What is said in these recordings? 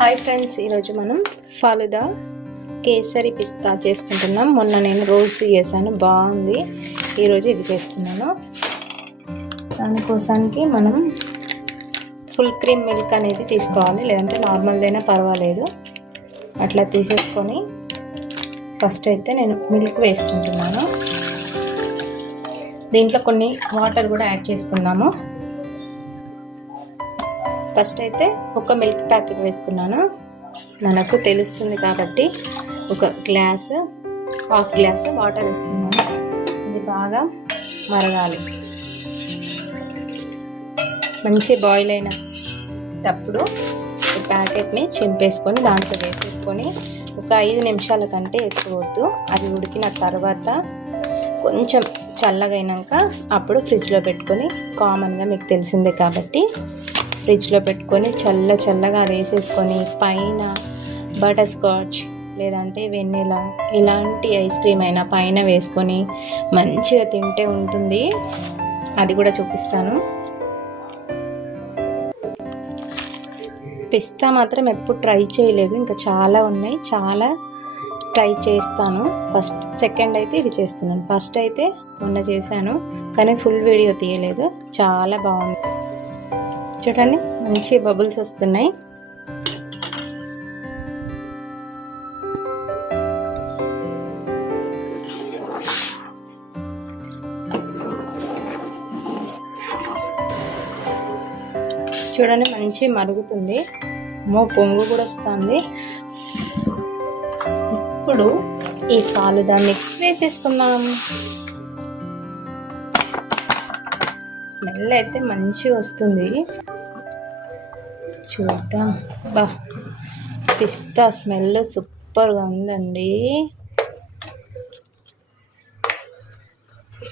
Hi friends, ఈరోజు మనం ఫలుదా కేసరి పిస్తా చేసుకుంటున్నాం. మొన్న నేను రోజ్ చేశాను, బాగుంది. ఈరోజు ఇది చేస్తున్నాను. దానికోసానికి మనం ఫుల్ క్రీమ్ మిల్క్ అనేది తీసుకోవాలి, లేదంటే నార్మల్దైనా పర్వాలేదు. అట్లా తీసేసుకొని ఫస్ట్ అయితే నేను మిల్క్ వేసుకుంటున్నాను. దీంట్లో కొన్ని వాటర్ కూడా యాడ్ చేసుకుందాము. ఫస్ట్ అయితే ఒక మిల్క్ ప్యాకెట్ వేసుకున్నాను. మనకు తెలుస్తుంది కాబట్టి ఒక గ్లాసు, హాఫ్ గ్లాసు వాటర్ వేసుకున్నాను. ఇది బాగా మరగాలి. మంచి బాయిల్ అయినప్పుడు ఈ ప్యాకెట్ని చింపేసుకొని దాంట్లో వేసేసుకొని ఒక 5 నిమిషాల కంటే ఎక్కువ వద్దు. అది ఉడికిన తర్వాత కొంచెం చల్లగైనాక అప్పుడు ఫ్రిడ్జ్లో పెట్టుకొని, కామన్గా మీకు తెలిసిందే కాబట్టి ఫ్రిడ్జ్లో పెట్టుకొని చల్లగా వేసేసుకొని పైన బటర్ స్కాచ్ లేదంటే వెన్నెలా ఇలాంటి ఐస్ క్రీమ్ అయినా పైన వేసుకొని మంచిగా తింటే ఉంటుంది. అది కూడా చూపిస్తాను. పిస్తా మాత్రం ఎప్పుడు ట్రై చేయలేదు, ఇంకా చాలా ఉన్నాయి, చాలా ట్రై చేస్తాను. సెకండ్ అయితే ఇది చేస్తున్నాను. ఫస్ట్ అయితే మొన్న చేశాను, కానీ ఫుల్ వీడియో తీయలేదు. చాలా బాగుంది. చూడండి, మంచి బబుల్స్ వస్తున్నాయి. చూడండి, మంచి మరుగుతుంది. పొంగు కూడా వస్తుంది. ఇప్పుడు ఈ ఫలుదా మిక్స్ వేసేసుకుందాం. స్మెల్ అయితే మంచిగా వస్తుంది. చూద్దాం. పిస్తా స్మెల్ సూపర్గా ఉందండి.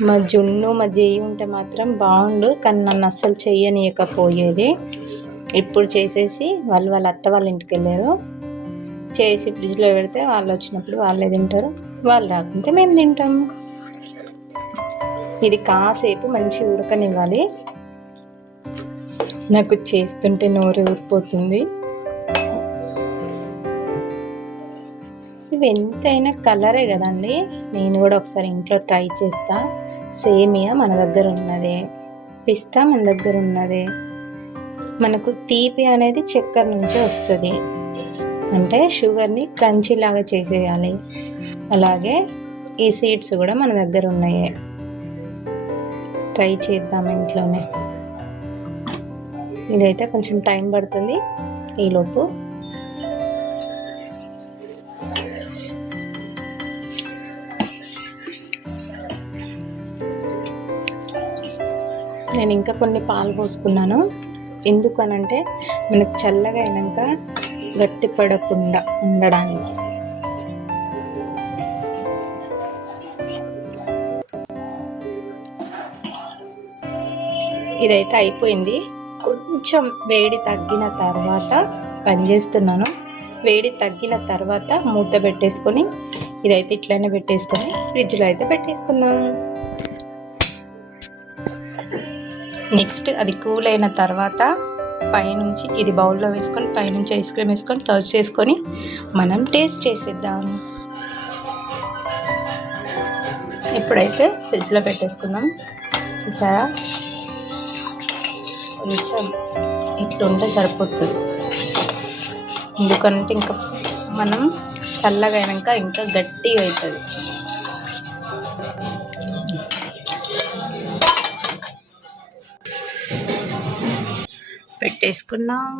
మా జున్ను మా జేయి ఉంటే మాత్రం బాగుండు, కానీ నన్ను అస్సలు చెయ్యనీయకపోయేది. ఇప్పుడు చేసేసి వాళ్ళ అత్త వాళ్ళ ఇంటికి వెళ్ళారు. చేసి ఫ్రిడ్జ్లో పెడితే వాళ్ళు వచ్చినప్పుడు వాళ్ళే తింటారు, వాళ్ళు రాకుంటే మేము తింటాము. ఇది కాసేపు మంచిగా ఉడకనివ్వాలి. నాకు చేస్తుంటే నోరు ఊరిపోతుంది. ఇవి ఎంతైనా కలరే కదండి. నేను కూడా ఒకసారి ఇంట్లో ట్రై చేస్తా. సేమియా మన దగ్గర ఉన్నదే, పిస్తా మన దగ్గర ఉన్నదే. మనకు తీపి అనేది చక్కెర నుంచి వస్తుంది, అంటే షుగర్ని క్రంచీ లాగా చేసేయాలి. అలాగే ఈ సీడ్స్ కూడా మన దగ్గర ఉన్నాయి. ట్రై చేద్దాం ఇంట్లోనే. ఇదైతే కొంచెం టైం పడుతుంది. ఈలోపు నేను ఇంకా కొన్ని పాలు పోసుకున్నాను. ఎందుకనంటే మనకు చల్లగా అయినాక గట్టి పడకుండా ఉండడానికి. ఇదైతే అయిపోయింది. కొంచెం వేడి తగ్గిన తర్వాత బంద్ చేస్తున్నాను. వేడి తగ్గిన తర్వాత మూత పెట్టేసుకొని ఇదైతే ఇట్లనే పెట్టేసుకొని ఫ్రిడ్జ్లో అయితే పెట్టేసుకుందాం. నెక్స్ట్ అది కూల్ అయిన తర్వాత పైనుంచి ఇది బౌల్లో వేసుకొని పైనుంచి ఐస్ క్రీమ్ వేసుకొని సర్వ్ చేసుకొని మనం టేస్ట్ చేసేద్దాం. ఇప్పుడైతే ఫ్రిడ్జ్లో పెట్టేసుకుందాం. చూసారా, కొంచెం ఇట్లుంటే సరిపోతుంది. ఎందుకంటే ఇంకా మనం చల్లగా అయినాక ఇంకా గట్టిగా అవుతుంది. పెట్టేసుకున్నాం.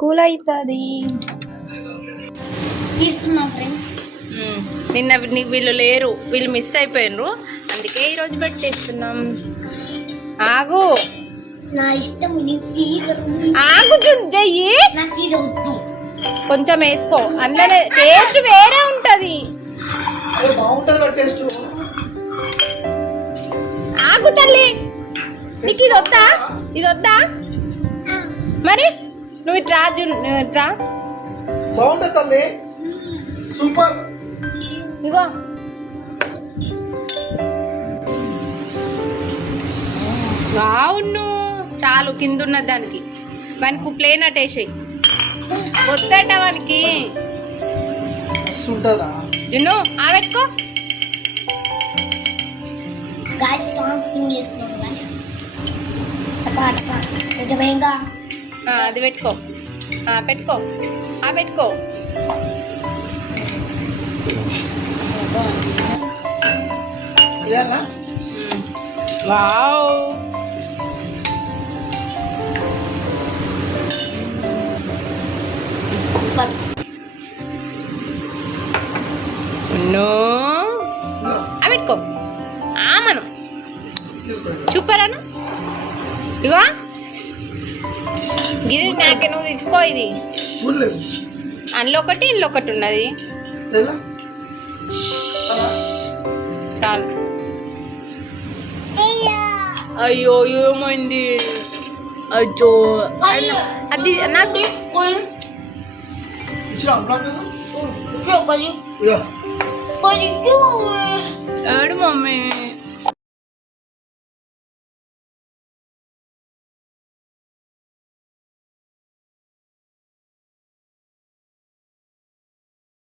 కూల్ అవుతుంది. తీసుకున్నాం ఫ్రెండ్స్. నిన్న వీళ్ళు లేరు, వీళ్ళు మిస్ అయిపోయినరు, అందుకే ఈరోజు పెట్టేస్తున్నాం. ఆగు, నా ఇష్టం. ఆగు చెయ్యి, నాకు ఇది వద్దు. కొంచెం వేసుకో, అందులోనే టేస్ట్ వేరే ఉంటది. ఆగు తల్లి, నీకు ఇది వద్దా? ఇది వద్దా? మరి నువ్వు ఇట్రా బాగుంటుంది తల్లి, సూపర్. ఇగో అవును, చాలు కింద ఉన్న దానికి వానికి ప్లేన్ అట్టేసాయి వద్దట వానికి మస్తు ఉంటుందా జున్ను ఆపెట్టుకో గాయస్ సాంగ్ సింగ్ చేస్తున్నాం గాయస్ టపా టపా కొంచెం ఇంకా అది పెట్టుకో పెట్టుకో పెట్టుకో ఇదేనా వావ్ నో పెట్టుకో మనం తీసుకో సూపర్ అను ఇగో ఇది నాకే నువ్వు తీసుకో ఇది స్పూన్ లేదు అందులో ఒకటి ఇందులో ఒకటి ఉన్నది ఎలా చాలు అయ్యో ఏమైంది అయ్యో అది నాకు ఇచ్చిన బ్లాక్ ఒకటి ఇక ఒకటి ఏడు మమ్మీ